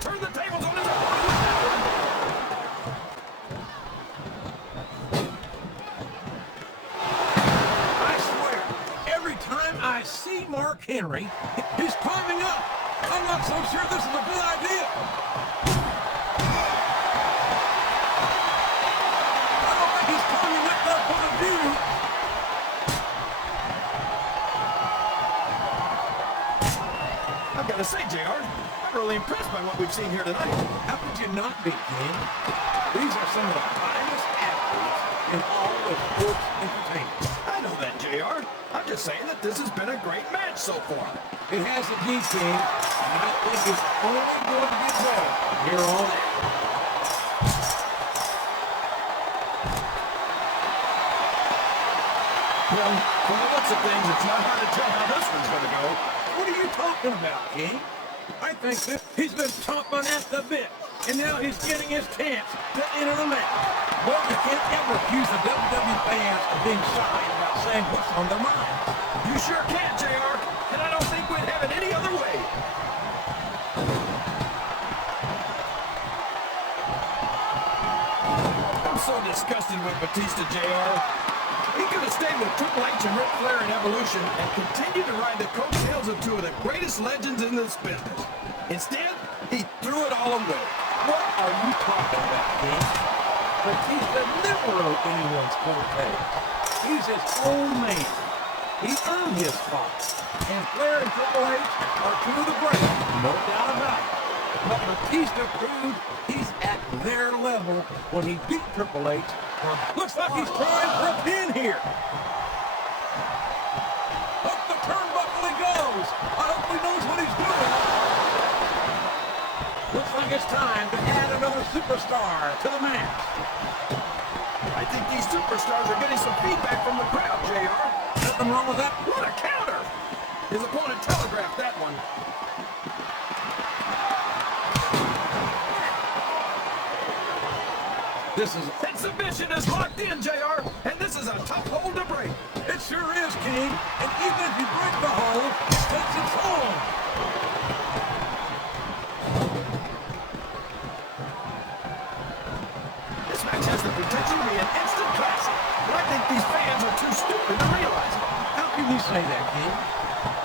turned the tables on his opponent. I swear, every time I see Mark Henry, he's climbing up. I'm not so sure this is a good idea. I don't think he's climbing up that point of view. I've got to say, JR, I'm really impressed by what we've seen here tonight. How could you not be, King? These are some of the finest athletes in all of sports entertainment. I know that, JR. I'm just saying that this has been a great match so far. It has a King, and I think it's only going to get better here on out. Well, from the looks of things, it's not hard to tell how this one's going to go. What are you talking about, King? I think that he's been chomping at the bit, and now he's getting his chance to enter the match. Well, you can't ever accuse the WWE fans of being shy about saying what's on their minds. You sure can, JR, and I don't think we'd have it any other way. I'm so disgusted with Batista, JR. He could have stayed with Triple H and Ric Flair in Evolution and continued to ride the coattails of two of the greatest legends in this business. Instead, he threw it all away. What are you talking about, King? Batista never wrote anyone's coattails. He's his own man. He earned his spot. And Flair and Triple H are two of the greatest, no doubt about it. But Batista proved he's at their level when he beat Triple H. Looks like he's trying for a pin here. Up the turnbuckle he goes. I hope he knows what he's doing. Looks like it's time to add another superstar to the match. I think these superstars are getting some feedback from the crowd, JR. Nothing wrong with that. What a counter! His opponent telegraphed that one. That submission is locked in, JR, and this is a tough hold to break. It sure is, King. And even if you break the hold, it takes its toll. This match has the potential to be an instant classic, but I think these fans are too stupid to realize it. How can you say that, King?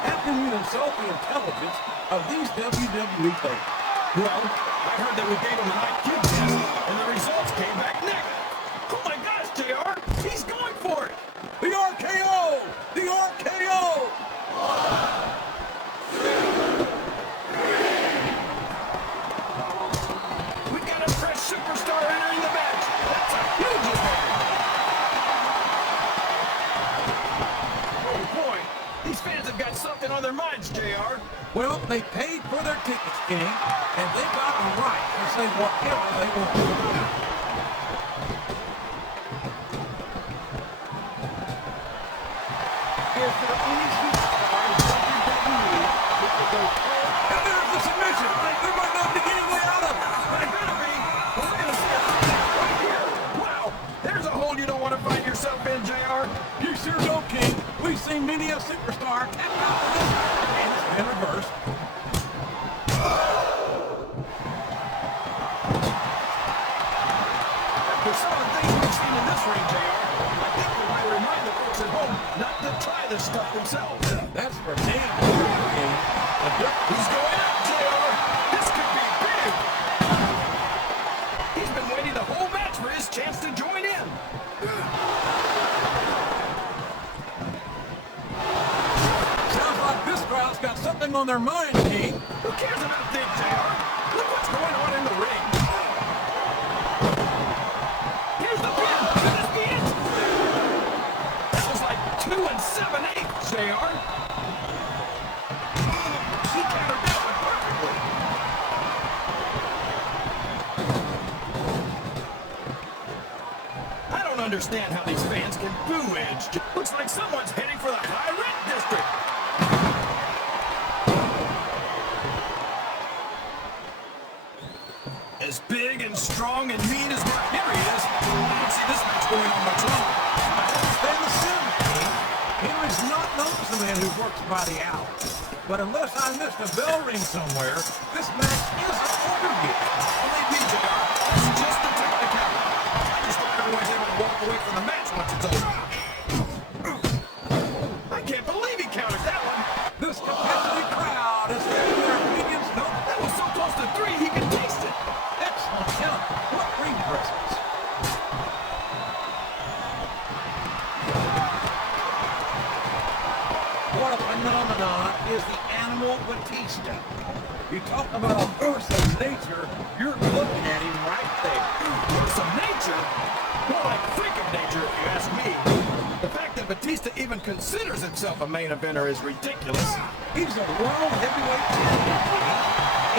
How can you insult the intelligence of these WWE players? Well, I heard that we gave him an IQ test, and the results came back negative. Oh my gosh, JR, he's going for it. The RKO! The RKO! We've got a fresh superstar entering the match. That's a huge advantage. Oh boy, these fans have got something on their minds, JR. Well, they paid for their tickets, King, and they got the right to say whatever they want to about it. Here's the only superstar in WWE who can go forward. And there's the submission. They might not be getting way out of it. They're gonna be. We're gonna see it right here. Wow, there's a hole you don't want to find yourself in, JR. You sure don't, King. We've seen many a superstar tap out of this, and it's been reversed. After some of the things we've seen in this ring, JR, I think we might remind the folks at home not to try this stuff themselves. That's for damn sure, King. He's going up, JR. This could be big. He's been waiting the whole match for his chance to join in. Sounds like this crowd's got something on their mind, King. Who cares about this, JR? Look what's going on in the ring. Here's the pin. Could this be it? That was like 2 7/8, JR. He countered that one perfectly. I don't understand how these fans can boo Edge. Looks like someone's heading for the high rent district. As big and strong and mean as Mark Henry is, I don't see this match going on much longer. Stay the same, King. Henry's not known as the man man who works by the hour. But unless I missed a bell ring somewhere, this match isn't over yet. Believe me, JR, it's just a technicality. I just hope everyone's able to walk away from the match once it's over. I can't believe he countered that one. This competitive crowd is giving their opinions. No, That was so close to 3, he could taste it. excellent count. What ring presence. What a phenomenon is the animal Batista. You talk about a force of nature, you're looking at him right there. Force of nature? More like freak of nature, if you ask me. The fact that Batista even considers himself a main eventer is ridiculous. He's a world heavyweight champion.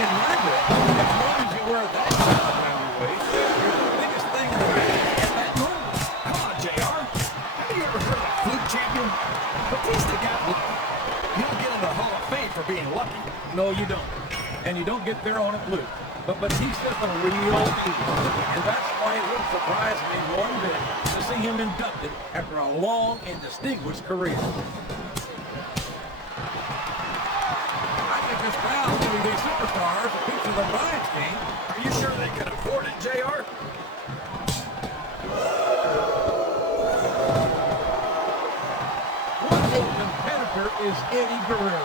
In my book, as long as you wear that kind of heavyweight, you're the biggest thing in the match at that moment. Come on, JR. Have you ever heard of a fluke champion? Batista got lucky. You don't get in the Hall of Fame for being lucky. No, you don't. And you don't get there on a fluke. But Batista's a real deal. And that's why it wouldn't surprise me one bit to see him inducted after a long and distinguished career. I think this crowd giving these superstars a piece of the Lions game. Are you sure they can afford it, JR? One big competitor is Eddie Guerrero.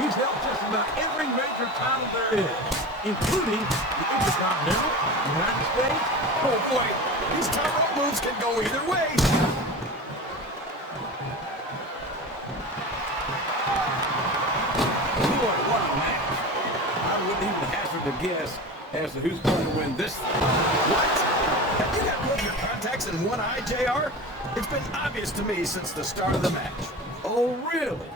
He's held just about every major title there is, including the Intercontinental, United States. Oh boy, these top rope moves can go either way. Boy, what a match. I wouldn't even hazard a guess as to who's going to win this thing. What? Have you got both your contacts in one eye, JR? It's been obvious to me since the start of the match. Oh, really?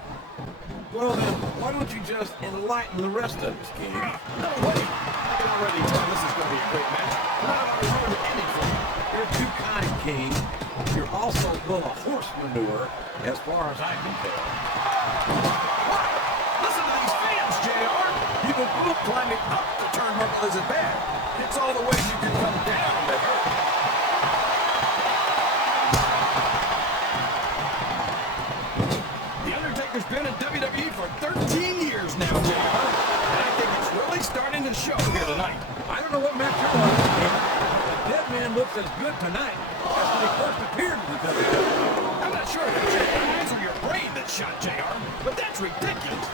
Well then, why don't you just enlighten the rest of us, King? No way. I can already tell this is going to be a great match. I'm not going to ruin the ending for you. You're too kind, King. You're also full of horse manure, as far as I can tell. What? Listen to these fans, JR. You can prove climbing up the turnbuckle isn't bad. It's all the ways you can come down that hurt. The Undertaker's been in WWE for 13 years now, JR. And I think it's really starting to show here tonight. I don't know what match you're on, King. The dead man looks as good tonight as when he first appeared in the WWE. I'm not sure if it's your eyes or your brain that shot JR, but that's ridiculous.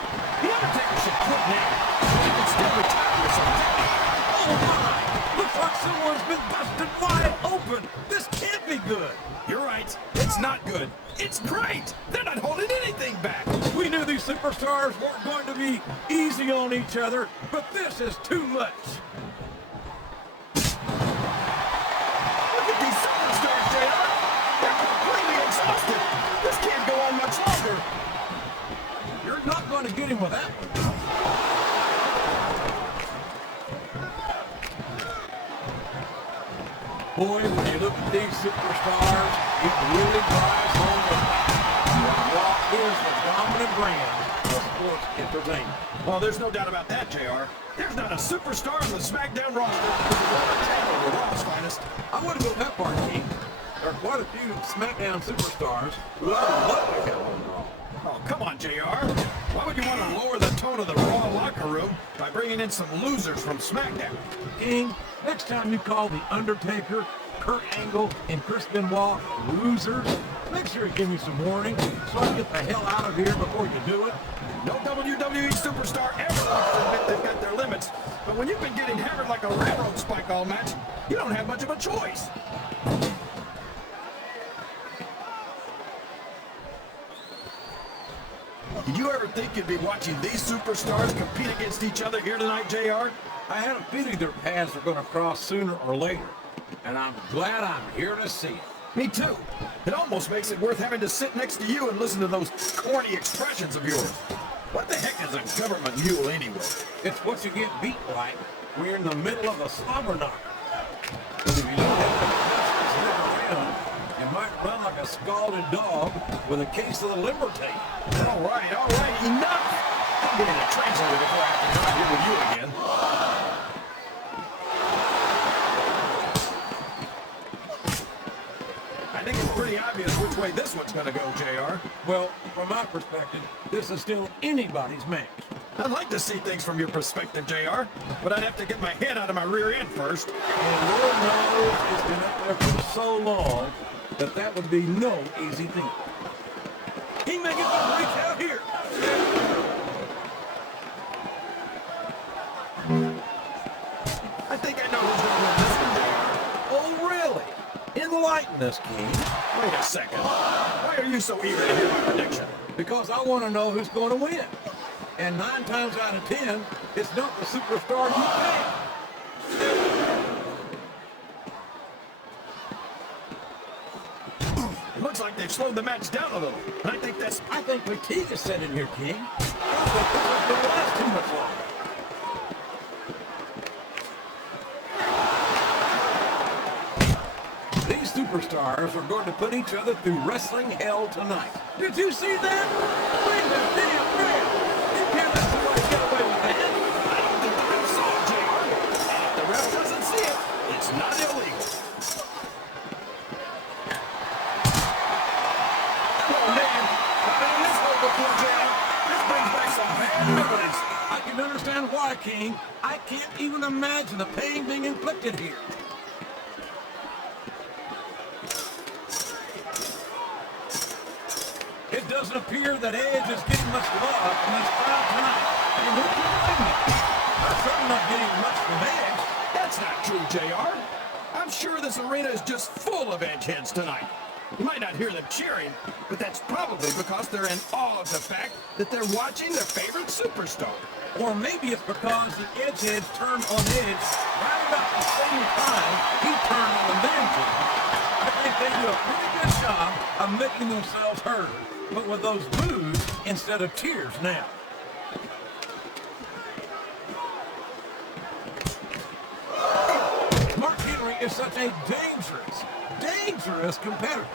The Undertaker should quit now. He can still retire or something. Oh my! Looks like someone's been busted wide open. This can't be good. You're right. It's not good. It's great. They're not holding anything back. We knew these superstars weren't going to be easy on each other, but this is too much. Look at these superstars, JR. They're completely exhausted. This can't go on much longer. You're not going to get him with that one. Boy, when you look at these superstars, it really drives home the fact that Raw is the dominant brand of sports entertainment. Well, there's no doubt about that, JR. There's not a superstar on the SmackDown roster who's ever tackled the Raw's finest. I wouldn't go that far, King. There are quite a few SmackDown superstars who I would love to have on Raw. Oh, come on, JR. Why would you want to lower the tone of the Raw locker room by bringing in some losers from SmackDown? King, next time you call The Undertaker, Kurt Angle, and Chris Benoit losers, make sure you give me some warning so I can get the hell out of here before you do it. No WWE superstar ever wants to admit they've got their limits. But when you've been getting hammered like a railroad spike all match, you don't have much of a choice. Did you ever think you'd be watching these superstars compete against each other here tonight, JR? I had a feeling their paths are going to cross sooner or later, and I'm glad I'm here to see it. Me too. It almost makes it worth having to sit next to you and listen to those corny expressions of yours. What the heck is a government mule anyway? It's what you get beat like when you're in the middle of a slobber knocker. But if you don't have the liver in, you might run like a scalded dog with a case of the liver tape. All right, enough! I'm getting a translator before I have to come here with you again. I think it's pretty obvious which way this one's gonna go, JR. Well, from my perspective, this is still anybody's match. I'd like to see things from your perspective, JR, but I'd have to get my head out of my rear end first. And Lord knows it's been up there for so long that that would be no easy thing. He may get the break out here. I think I know who's going to win this one, JR. Oh, really? Enlighten us, King. Wait a second. Why are you so eager to hear my prediction? Because I want to know who's going to win. And 9 times out of 10, it's not the superstar you pick. It looks like they've slowed the match down a little. And I think Batista said in here, King. It don't last too much longer. These superstars are going to put each other through wrestling hell tonight. Did you see that? Bring the damn bell. You can't let somebody get away with that. I don't think the ref saw it, JR. And if the ref doesn't see it, it's not illegal. Oh, man. I've been in this hole before, JR. This brings back some bad memories. I can understand why, King. I can't even imagine the pain being inflicted here. It doesn't appear that Edge is getting much love from this crowd tonight. And who can blame me? I'm certainly not getting much from Edge. That's not true, JR. I'm sure this arena is just full of Edge heads tonight. You might not hear them cheering, but that's probably because they're in awe of the fact that they're watching their favorite superstar. Or maybe it's because the Edge heads turned on Edge right about the same time he turned on the Mansion. I think they do a pretty good job of making themselves heard, but with those boos instead of cheers now. Mark Henry is such a dangerous competitor.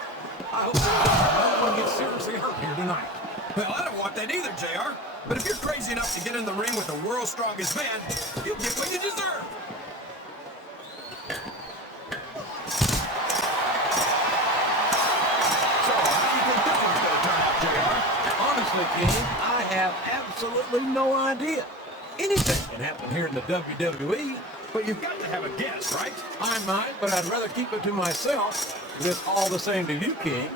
I hope no one gets seriously hurt here tonight. Well, I don't want that either, JR. But if you're crazy enough to get in the ring with the world's strongest man, you'll get what you deserve. So, how do you think this one's going to turn out, JR? Honestly, King, I have absolutely no idea. Anything can happen here in the WWE. But you've got to have a guess, right? I might, but I'd rather keep it to myself. It's all the same to you, King.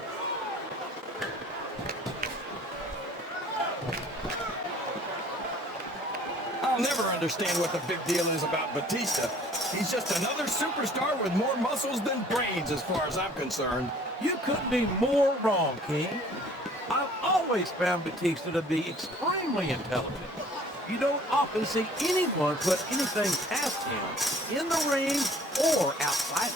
I'll never understand what the big deal is about Batista. He's just another superstar with more muscles than brains as far as I'm concerned. You couldn't be more wrong, King. I've always found Batista to be extremely intelligent. You don't often see anyone put anything past him in the ring or outside.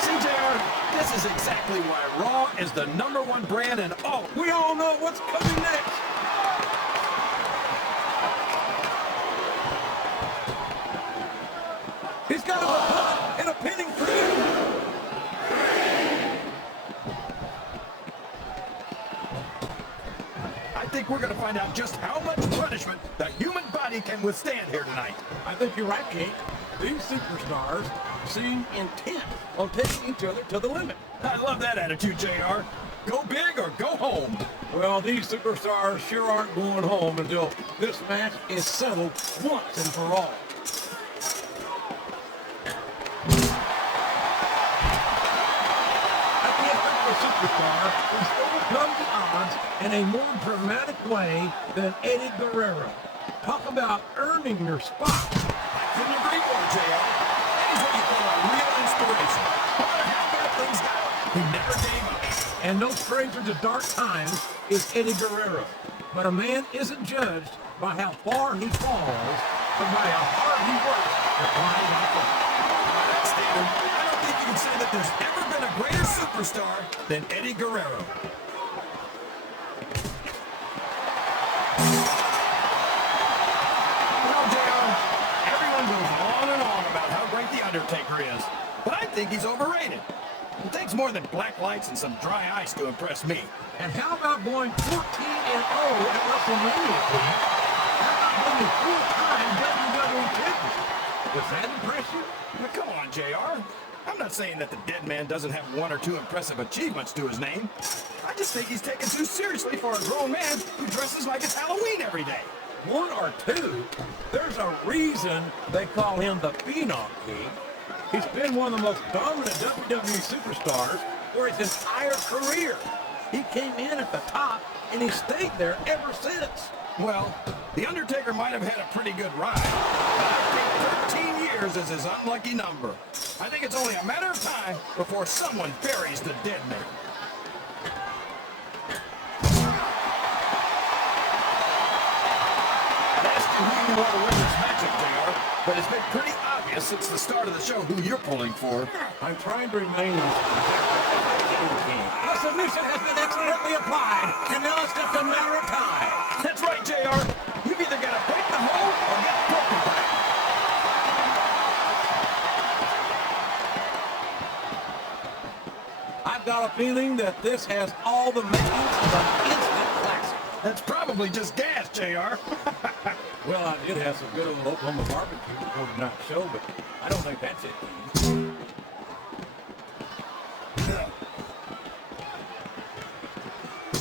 CJR, this is exactly why Raw is the #1 brand in all. We all know what's coming next. He's got a opponent in a pinning predicament. I think we're going to find out just how much punishment the human body can withstand here tonight. I think you're right, Kate. These superstars seem intent on taking each other to the limit. I love that attitude, JR. Go big or go home. Well, these superstars sure aren't going home until this match is settled once and for all. I can't think of a superstar who's overcome the odds in a more dramatic way than Eddie Guerrero. Talk about earning your spot. I couldn't agree more, JR. Eddie's what you call a real inspiration. No matter how bad things got, he never gave up. And no stranger to dark times is Eddie Guerrero. But a man isn't judged by how far he falls, but by how hard he works to climb back up. Steven, I don't think you can say that there's ever been a greater superstar than Eddie Guerrero. Well, JR, everyone goes on and on about how great The Undertaker is, but I think he's overrated. It takes more than black lights and some dry ice to impress me. And how about going 14-0 at WrestleMania, please? How about winning 4 times WWE champion? Does that impress you? Now, come on, JR. I'm not saying that the dead man doesn't have one or two impressive achievements to his name. I just think he's taken too seriously for a grown man who dresses like it's Halloween every day. One or two? There's a reason they call him the Phenom King. He's been one of the most dominant WWE superstars for his entire career. He came in at the top, and he stayed there ever since. Well, the Undertaker might have had a pretty good ride, but I think 13 years is his unlucky number. I think it's only a matter of time before someone buries the dead man. Who you want to win this matchup, JR, but it's been pretty obvious since the start of the show who you're pulling for. I'm trying to remain the submission has been excellently applied, and now it's just a matter of time. That's right, JR. You've either got to break the hole or get broken back. I've got a feeling that this has all the makings of an instant classic. That's probably just gas, JR. Well, I did have some good old Oklahoma barbecue before tonight's show, but I don't think that's it, Keith.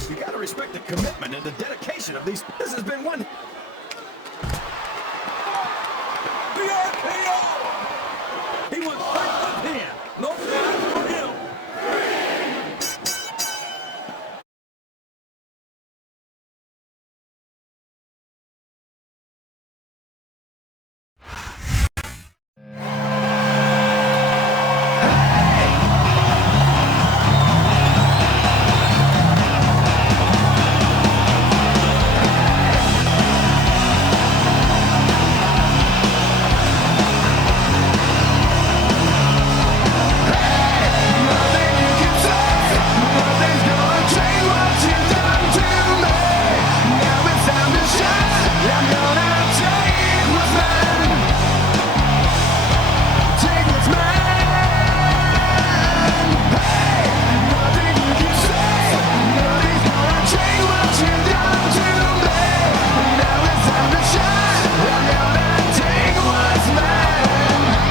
You gotta respect the commitment and the dedication of these. This has been one. The RKO!